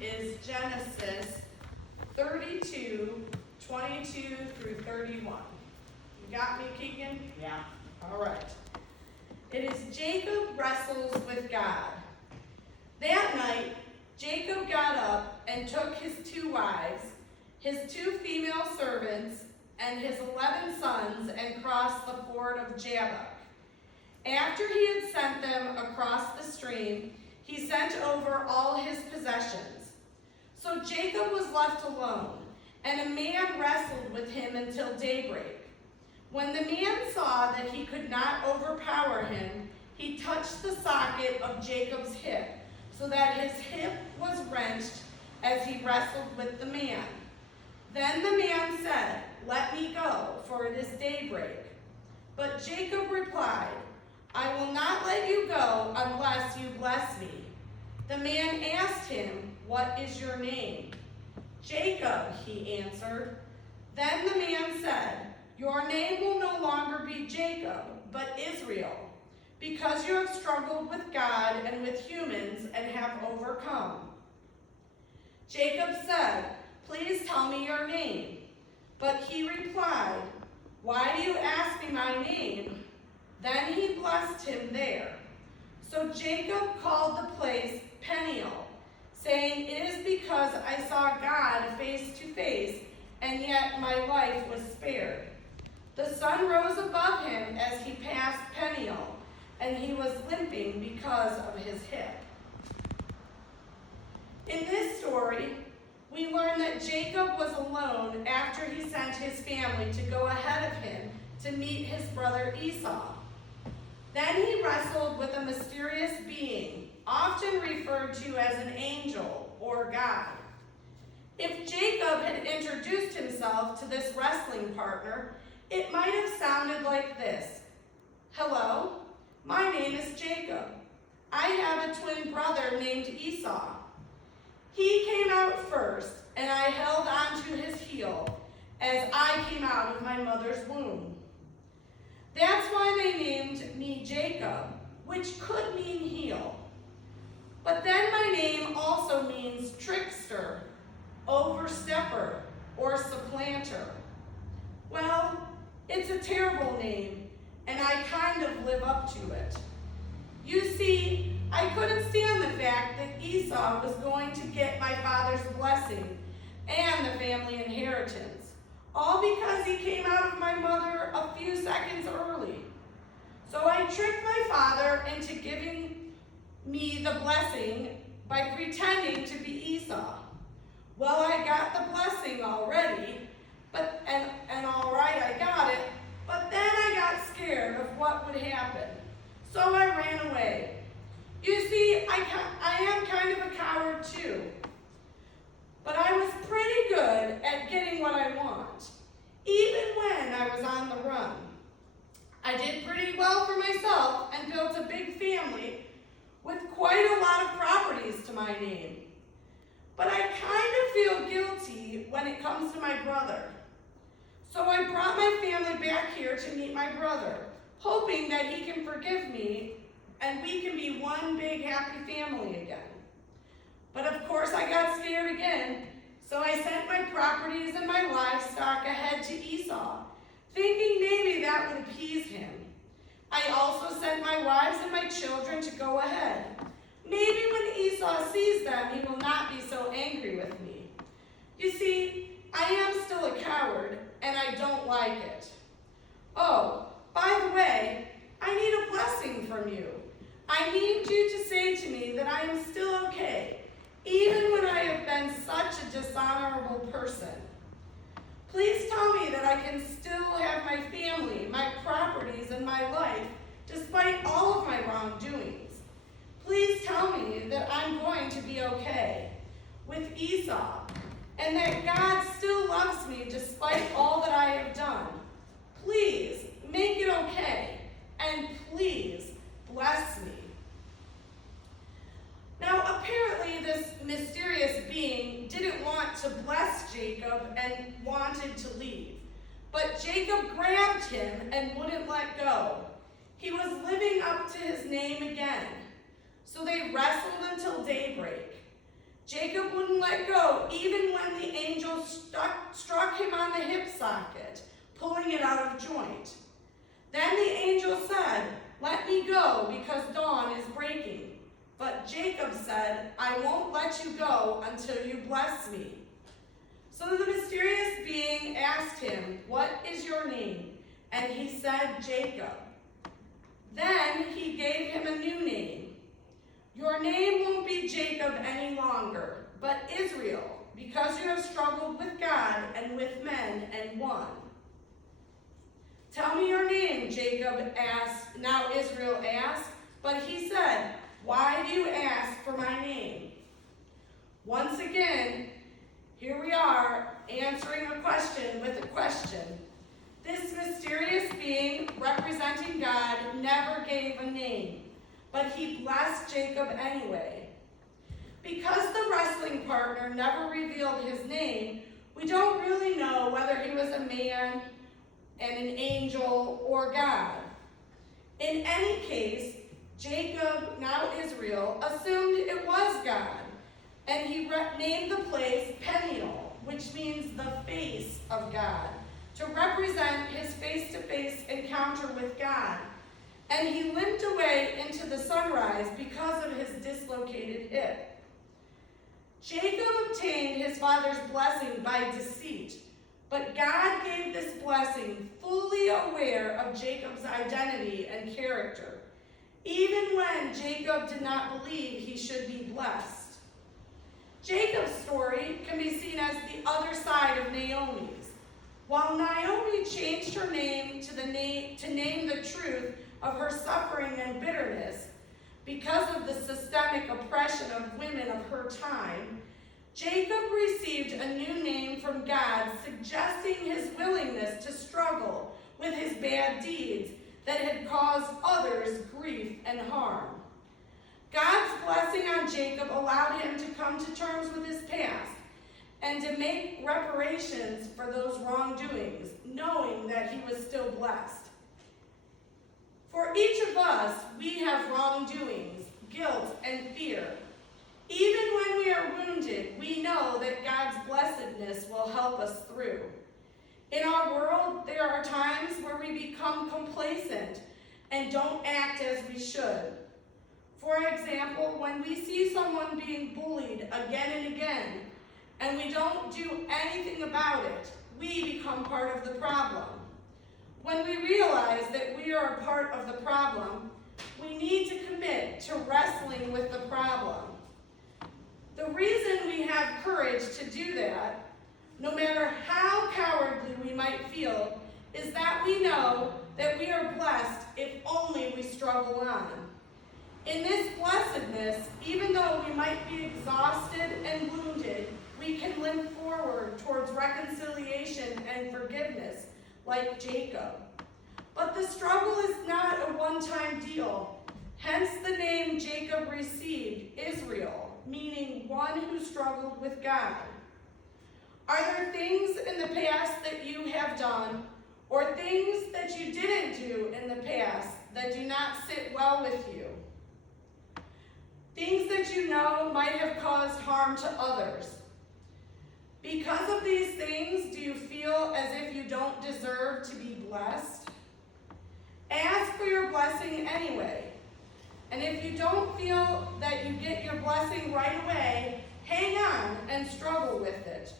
is Genesis 32, 22 through 31. You got me, Keegan? Yeah. All right. It is Jacob wrestles with God. That night, Jacob got up and took his 2 wives, his 2 female servants, and his 11 sons and crossed the ford of Jabbok. After he had sent them across the stream, he sent over all his possessions. So Jacob was left alone, and a man wrestled with him until daybreak. When the man saw that he could not overpower him, he touched the socket of Jacob's hip, so that his hip was wrenched as he wrestled with the man. Then the man said, "Let me go, for it is daybreak." But Jacob replied, "I will not let you go unless you bless me." The man asked him, "What is your name?" "Jacob," he answered. Then the man said, "Your name will no longer be Jacob, but Israel, because you have struggled with God and with humans and have overcome." Jacob said, "Please tell me your name." But he replied, "Why do you ask me my name?" Then he blessed him there. So Jacob called the place Peniel, saying, "It is because I saw God face to face, and yet my life was spared." The sun rose above him as he passed Peniel, and he was limping because of his hip. In this story, we learn that Jacob was alone after he sent his family to go ahead of him to meet his brother Esau. Then he wrestled with a mysterious being, often referred to as an angel or God. If Jacob had introduced himself to this wrestling partner, it might have sounded like this. "Hello, my name is Jacob. I have a twin brother named Esau. He came out first, and I held onto his heel as I came out of my mother's womb. That's why they named me Jacob, which could mean heel. But then my name also means trickster, overstepper, or supplanter. Well, it's a terrible name, and I kind of live up to it. You see, I couldn't stand the fact that Esau was going to get my father's blessing and the family inheritance, all because he came out of my mother a few seconds early. So I tricked my father into giving me the blessing by pretending to be Esau. Well, I got the blessing already, and all right, I got it, but then I got scared of what would happen, so I ran away. You see, I am kind of a coward too, but I was pretty good at getting what I want, even when I was on the run. I did pretty well for myself and built a big family with quite a lot of properties to my name. But I kind of feel guilty when it comes to my brother. So I brought my family back here to meet my brother, hoping that he can forgive me and we can be one big happy family again. But of course I got scared again, so I sent my properties and my livestock ahead to Esau, thinking maybe that would appease him. I also sent my wives and my children to go ahead. Maybe when Esau sees them, he will not be so angry with me. You see, I am still a coward, and I don't like it. Oh, by the way, I need a blessing from you. I need you to say to me that I am still okay, even when I have been such a dishonorable person. Please tell me that I can still have my family, my properties, and my life, despite all of my wrongdoings. Please tell me that I'm going to be okay with Esau, and that God still loves me despite all that I have done. Please make it okay, and please bless me. Now, apparently this mysterious being didn't want to bless Jacob and wanted to leave. But Jacob grabbed him and wouldn't let go. He was living up to his name again. So they wrestled until daybreak. Jacob wouldn't let go, even when the angel struck him on the hip socket, pulling it out of joint. Then the angel said, "Let me go, because dawn is breaking." But Jacob said, "I won't let you go until you bless me." So the mysterious being asked him, "What is your name?" And he said, "Jacob." Then he gave him a new name. "Your name won't be Jacob any longer, but Israel, because you have struggled with God and with men and won." "Tell me your name," Jacob asked. Now Israel asked, but he said, "Why do you ask for my name?" Once again, here we are answering a question with a question. This mysterious being representing God never gave a name, but he blessed Jacob anyway. Because the wrestling partner never revealed his name, we don't really know whether he was a man and an angel or God. In any case, Jacob, now Israel, assumed it was God, and he named the place Peniel, which means the face of God, to represent his face-to-face encounter with God. And he limped away into the sunrise because of his dislocated hip. Jacob obtained his father's blessing by deceit, but God gave this blessing fully aware of Jacob's identity and character, even when Jacob did not believe he should be blessed. Jacob's story can be seen as the other side of Naomi's. While Naomi changed her name to name the truth of her suffering and bitterness because of the systemic oppression of women of her time, Jacob received a new name from God, suggesting his willingness to struggle with his bad deeds that had caused others grief and harm. God's blessing on Jacob allowed him to come to terms with his past and to make reparations for those wrongdoings, knowing that he was still blessed. For each of us, we have wrongdoings, guilt, and fear. Even when we are wounded, we know that God's blessedness will help us through. In our world, there are times where we become complacent and don't act as we should. For example, when we see someone being bullied again and again, and we don't do anything about it, we become part of the problem. When we realize that we are a part of the problem, we need to commit to wrestling with the problem. The reason we have courage to do that, no matter how cowardly we might feel, is that we know that we are blessed if only we struggle on. In this blessedness, even though we might be exhausted and wounded, we can limp forward towards reconciliation and forgiveness, like Jacob. But the struggle is not a one-time deal. Hence the name Jacob received, Israel, meaning one who struggled with God. Are there things in the past that you have done, or things that you didn't do in the past that do not sit well with you? Things that you know might have caused harm to others. Because of these things, do you feel as if you don't deserve to be blessed? Ask for your blessing anyway. And if you don't feel that you get your blessing right away, hang on and struggle with it.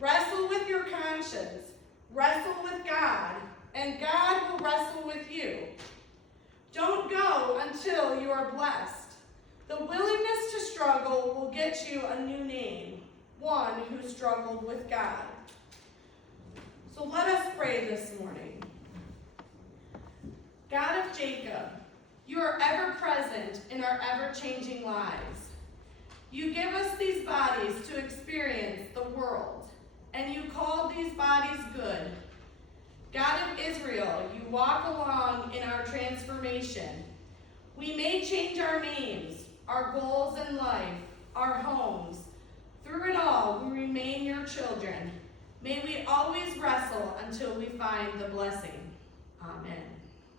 Wrestle with your conscience. Wrestle with God, and God will wrestle with you. Don't go until you are blessed. The willingness to struggle will get you a new name, one who struggled with God. So let us pray this morning. God of Jacob, you are ever present in our ever-changing lives. You give us these bodies to experience the world, and you call these bodies good. God of Israel, you walk along in our transformation. We may change our names, our goals in life, our homes. Through it all, we remain your children. May we always wrestle until we find the blessing. Amen.